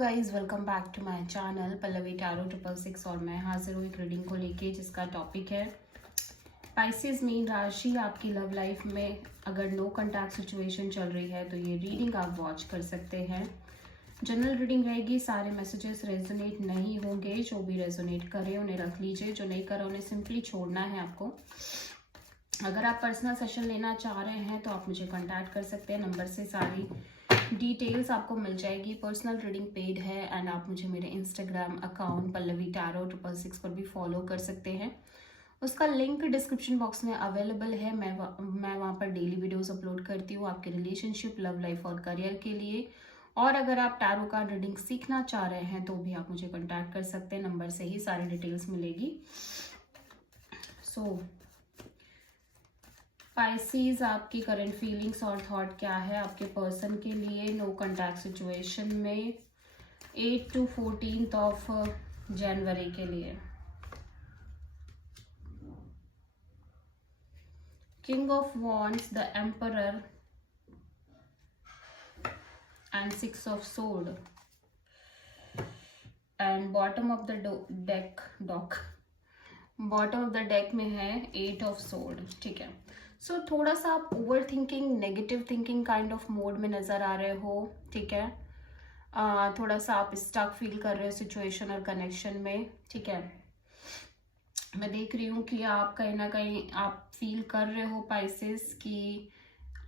Guys, welcome back to my channel Pallavi tarot 666 और मैं हाजिर हूँ एक रीडिंग को लेके जिसका टॉपिक है पाइसेस मीन राशि। आपकी लव लाइफ में अगर नो कॉन्टैक्ट सिचुएशन चल रही है तो ये रीडिंग आप वॉच कर सकते हैं। जनरल रीडिंग रहेगी, सारे मैसेजेस रेजोनेट नहीं होंगे। जो भी रेजोनेट करे उन्हें रख लीजिए, जो नहीं करे उन्हें सिंपली छोड़ना है आपको। अगर आप पर्सनल सेशन लेना चाह रहे हैं तो आप मुझे कांटेक्ट कर सकते हैं, नंबर से सारी डिटेल्स आपको मिल जाएगी। पर्सनल रीडिंग पेड है एंड आप मुझे मेरे इंस्टाग्राम अकाउंट पल्लवी टैरो 666 पर भी फॉलो कर सकते हैं। उसका लिंक डिस्क्रिप्शन बॉक्स में अवेलेबल है। मैं वहाँ पर डेली वीडियोस अपलोड करती हूँ आपके रिलेशनशिप, लव लाइफ और करियर के लिए। और अगर आप टैरो कार्ड रीडिंग सीखना चाह रहे हैं तो भी आप मुझे कॉन्टैक्ट कर सकते हैं, नंबर से ही सारी डिटेल्स मिलेगी। पाइसेस, आपकी करंट फीलिंग्स और थॉट क्या है आपके पर्सन के लिए नो कॉन्टैक्ट सिचुएशन में 8 to 14 ऑफ जनवरी के लिए। King of wands, the emperor and 6 of sword and bottom of the deck bottom of the deck में है 8 ऑफ सोर्ड। ठीक है, सो थोड़ा सा आप over thinking, negative thinking kind of mode में नजर आ रहे हो। ठीक है, थोड़ा सा आप स्टक फील कर रहे हो सिचुएशन और कनेक्शन में। ठीक है, मैं देख रही हूँ कि आप कहीं ना कहीं आप फील कर रहे हो पाइसेस कि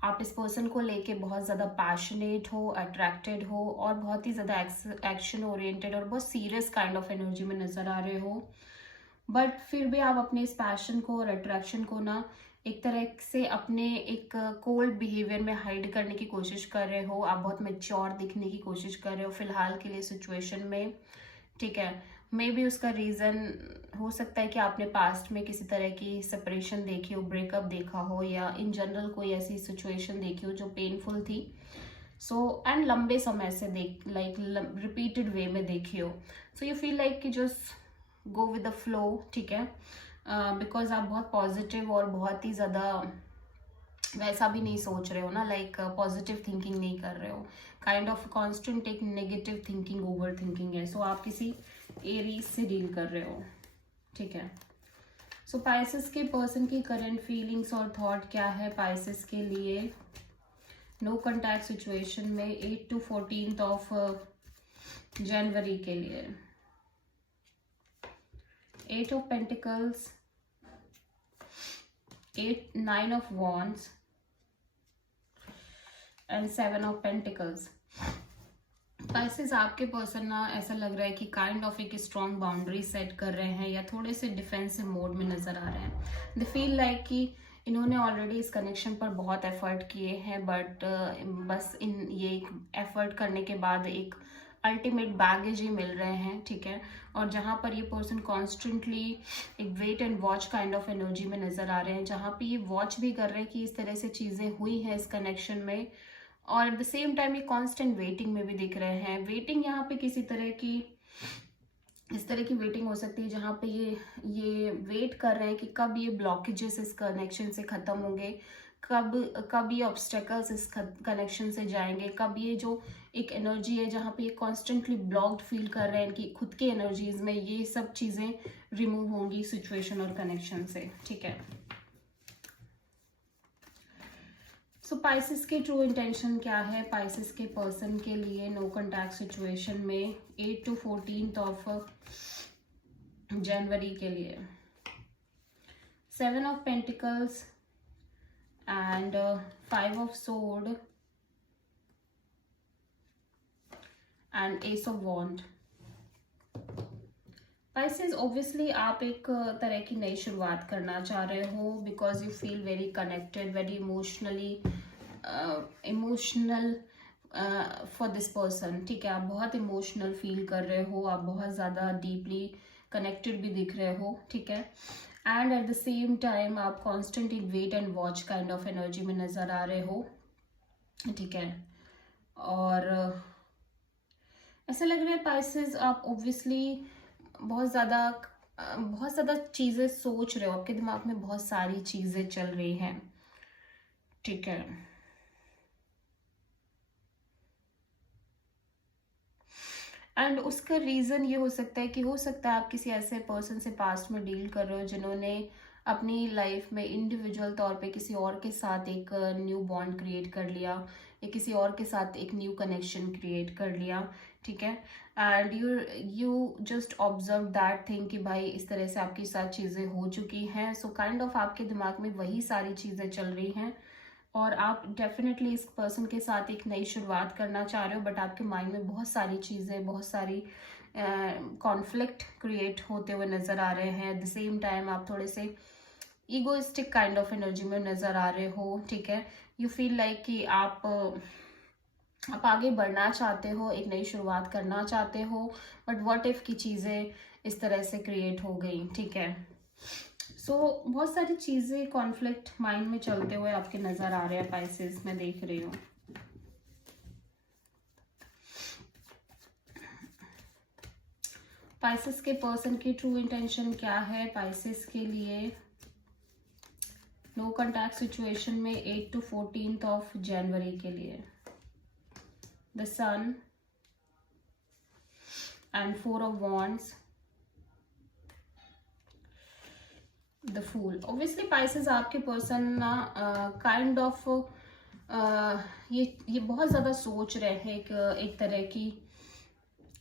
आप इस पर्सन को लेके बहुत ज़्यादा पैशनेट हो, अट्रैक्टेड हो और बहुत ही ज़्यादा एक्शन ओरिएंटेड और बहुत सीरियस काइंड ऑफ एनर्जी में नज़र आ रहे हो। बट फिर भी आप अपने इस पैशन को और अट्रैक्शन को ना एक तरह से अपने एक कोल्ड बिहेवियर में हाइड करने की कोशिश कर रहे हो। आप बहुत मेच्योर दिखने की कोशिश कर रहे हो फिलहाल के लिए सिचुएशन में। ठीक है, मे बी उसका रीज़न हो सकता है कि आपने पास्ट में किसी तरह की सेपरेशन देखी हो, ब्रेकअप देखा हो या इन जनरल कोई ऐसी सिचुएशन देखी हो जो पेनफुल थी। एंड लंबे समय से रिपीटेड वे में देखी हो। सो यू फील लाइक कि just go with the flow. ठीक है, बिकॉज आप बहुत पॉजिटिव और बहुत ही ज़्यादा वैसा भी नहीं सोच रहे हो ना, लाइक पॉजिटिव थिंकिंग नहीं कर रहे हो। काइंड ऑफ कॉन्स्टेंट एक नेगेटिव थिंकिंग, ओवर थिंकिंग है। आप किसी एरीज से डील कर रहे हो। ठीक है, पाइसेस के पर्सन की करंट फीलिंग्स और थॉट क्या है पाइसेस के लिए नो कॉन्टैक्ट सिचुएशन में 8 to 14 ऑफ जनवरी के लिए। 8 of Pentacles, 9 of Wands and 7 of Pentacles। Pisces, आपके पर्सन ना ऐसा लग रहा है कि काइंड ऑफ एक स्ट्रॉन्ग बाउंड्री सेट कर रहे हैं या थोड़े से डिफेंसिव मोड में नजर आ रहे हैं। दे फील लाइक कि इन्होंने ऑलरेडी इस कनेक्शन पर बहुत एफर्ट किए हैं, बट बस ये एफर्ट करने के बाद एक अल्टीमेट बैगेज ही मिल रहे हैं। ठीक है, और जहाँ पर ये पर्सन कॉन्स्टेंटली एक wait and watch kind of energy में नजर आ रहे हैं, जहाँ पे ये वॉच भी कर रहे हैं कि इस तरह से चीजें हुई हैं इस कनेक्शन में, और एट द सेम टाइम ये कांस्टेंट वेटिंग में भी दिख रहे हैं। वेटिंग यहाँ पे किसी तरह की, इस तरह की वेटिंग हो सकती है जहाँ पे ये वेट कर रहे हैं कि कब ये ब्लॉकेजेस इस कनेक्शन से खत्म होंगे, कब ये ऑब्स्टेकल्स इस कनेक्शन से जाएंगे, कब ये जो एक एनर्जी है जहाँ पे ये कॉन्स्टेंटली ब्लॉक्ड फील कर रहे हैं कि खुद के एनर्जीज में ये सब चीजें रिमूव होंगी सिचुएशन और कनेक्शन से। ठीक है, पाइसेस के ट्रू इंटेंशन क्या है पाइसेस के पर्सन के लिए नो कॉन्टैक्ट सिचुएशन में 8 to 14 ऑफ जनवरी के लिए। 7 of Pentacles and 5 of Sword and Ace of Wand। Pisces, obviously आप एक तरह की नई शुरुआत करना चाह रहे हो because you feel very connected, very emotional for this person. ठीक है, आप बहुत इमोशनल फील कर रहे हो, आप बहुत ज़्यादा डीपली कनेक्टेड भी दिख रहे हो। ठीक है, and at the same time आप कॉन्स्टेंट एक wait and watch kind of energy में नज़र आ रहे हो। ठीक है, और ऐसा लग रहा है पाइसेस आप ऑब्वियसली बहुत ज़्यादा चीज़ें सोच रहे हो, आपके दिमाग में बहुत सारी चीज़ें चल रही हैं। ठीक है, एंड उसका रीज़न ये हो सकता है कि हो सकता है आप किसी ऐसे पर्सन से पास्ट में डील कर रहे हो जिन्होंने अपनी लाइफ में इंडिविजुअल तौर पे किसी और के साथ एक न्यू बॉन्ड क्रिएट कर लिया, या किसी और के साथ एक न्यू कनेक्शन क्रिएट कर लिया, ठीक है। And you just observe that thing कि भाई इस तरह से आपके साथ चीज़ें हो चुकी हैं, सो काइंड ऑफ आपके दिमाग में वही सारी चीज़ें चल रही हैं और आप डेफिनेटली इस पर्सन के साथ एक नई शुरुआत करना चाह रहे हो, बट आपके माइंड में बहुत सारी चीज़ें, बहुत सारी कॉन्फ्लिक्ट क्रिएट होते हुए नज़र आ रहे हैं। एट द सेम टाइम आप थोड़े से ईगोइस्टिक काइंड ऑफ एनर्जी में नज़र आ रहे हो, ठीक है। यू फील लाइक कि आप आगे बढ़ना चाहते हो, एक नई शुरुआत करना चाहते हो, बट व्हाट इफ की चीज़ें इस तरह से क्रिएट हो गई, ठीक है। सो बहुत सारी चीज़ें कॉन्फ्लिक्ट माइंड में चलते हुए आपके नज़र आ रहे हैं पाइसेस, मैं देख रही हूँ। पाइसेस के पर्सन की ट्रू इंटेंशन क्या है पाइसेस के लिए? नो कॉन्टैक्ट सिचुएशन में 8 to 14 ऑफ जनवरी के लिए the sun and 4 of wands, the fool. Obviously Pisces आपके पर्सन ना काइंड ऑफ ये बहुत ज़्यादा सोच रहे हैं एक तरह की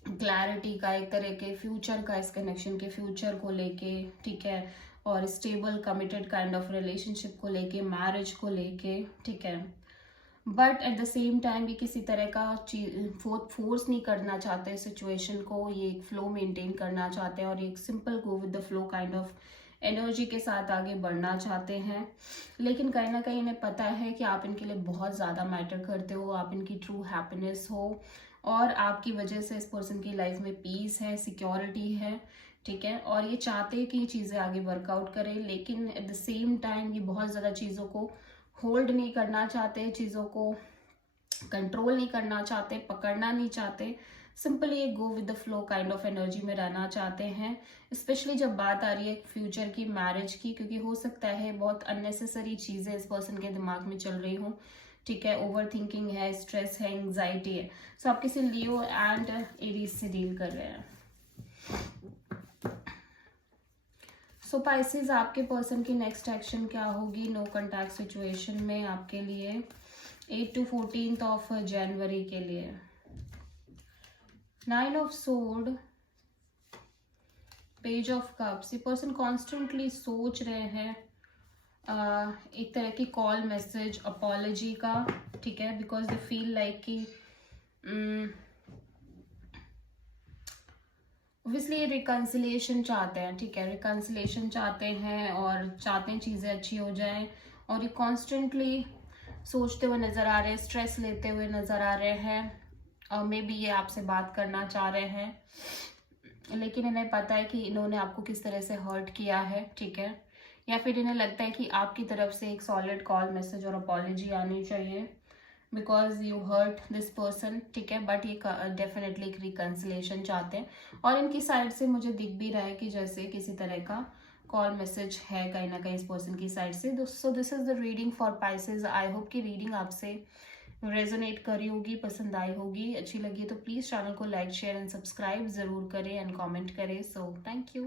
क्लैरिटी का, एक तरह के फ्यूचर का, इस कनेक्शन के फ्यूचर को लेके, ठीक है, और stable committed kind of relationship को लेके, मैरिज को लेके, ठीक है। But at the same time ये किसी तरह का फोर्स नहीं करना चाहते सिचुएशन को, ये एक फ्लो मेंटेन करना चाहते हैं और एक simple go with the flow kind of energy के साथ आगे बढ़ना चाहते हैं। लेकिन कहीं ना कहीं इन्हें पता है कि आप इनके लिए बहुत ज़्यादा मैटर करते हो, आप इनकी ट्रू हैप्पीनेस हो, और आपकी वजह से इस पर्सन की लाइफ में पीस है, सिक्योरिटी है, ठीक है। और ये चाहते हैं कि ये चीज़ें आगे वर्कआउट करें, लेकिन एट द सेम टाइम ये बहुत ज़्यादा चीज़ों को होल्ड नहीं करना चाहते, चीज़ों को कंट्रोल नहीं करना चाहते, पकड़ना नहीं चाहते, सिंपली एक go with the flow kind of energy में रहना चाहते हैं। स्पेशली जब बात आ रही है फ्यूचर की, मैरिज की, क्योंकि हो सकता है बहुत अननेसेसरी चीज़ें इस पर्सन के दिमाग में चल रही हों, ठीक है। ओवर थिंकिंग है, स्ट्रेस है, एंग्जाइटी है। सो आप किसी लियो एंड एरीज से डील कर रहे हैं। सो पाइसेस आपके पर्सन की नेक्स्ट एक्शन क्या होगी नो कॉन्टैक्ट सिचुएशन में आपके लिए 8 to 14 ऑफ जनवरी के लिए? 9 of sword, page of cups. ये पर्सन कॉन्स्टेंटली सोच रहे हैं एक तरह की कॉल, मैसेज, अपॉलॉजी का, ठीक है, बिकॉज दे फील लाइक कि ऑब्वियसली ये रिकन्सिलिएशन चाहते हैं, ठीक है, रिकन्सिलिएशन चाहते हैं और चाहते हैं चीज़ें अच्छी हो जाएं, और ये कॉन्स्टेंटली सोचते हुए नज़र आ रहे हैं, स्ट्रेस लेते हुए नज़र आ रहे हैं, और मे बी ये आपसे बात करना चाह रहे हैं, लेकिन इन्हें पता है कि इन्होंने आपको किस तरह से हर्ट किया है, ठीक है, या फिर इन्हें लगता है कि आपकी तरफ से एक सॉलिड कॉल, मैसेज और अपॉलॉजी आनी चाहिए because you hurt this person, ठीक है। बट ये डेफिनेटली एक रिकन्सिलेशन चाहते हैं, और इनकी साइड से मुझे दिख भी रहा है कि जैसे किसी तरह का कॉल, मैसेज है कहीं ना कहीं इस पर्सन की साइड से। So this is the reading for Pisces. I hope कि रीडिंग आपसे रेजोनेट करी होगी, पसंद आई होगी, अच्छी लगी तो प्लीज़ चैनल को लाइक, शेयर एंड सब्सक्राइब ज़रूर करें एंड कमेंट करें। So thank you.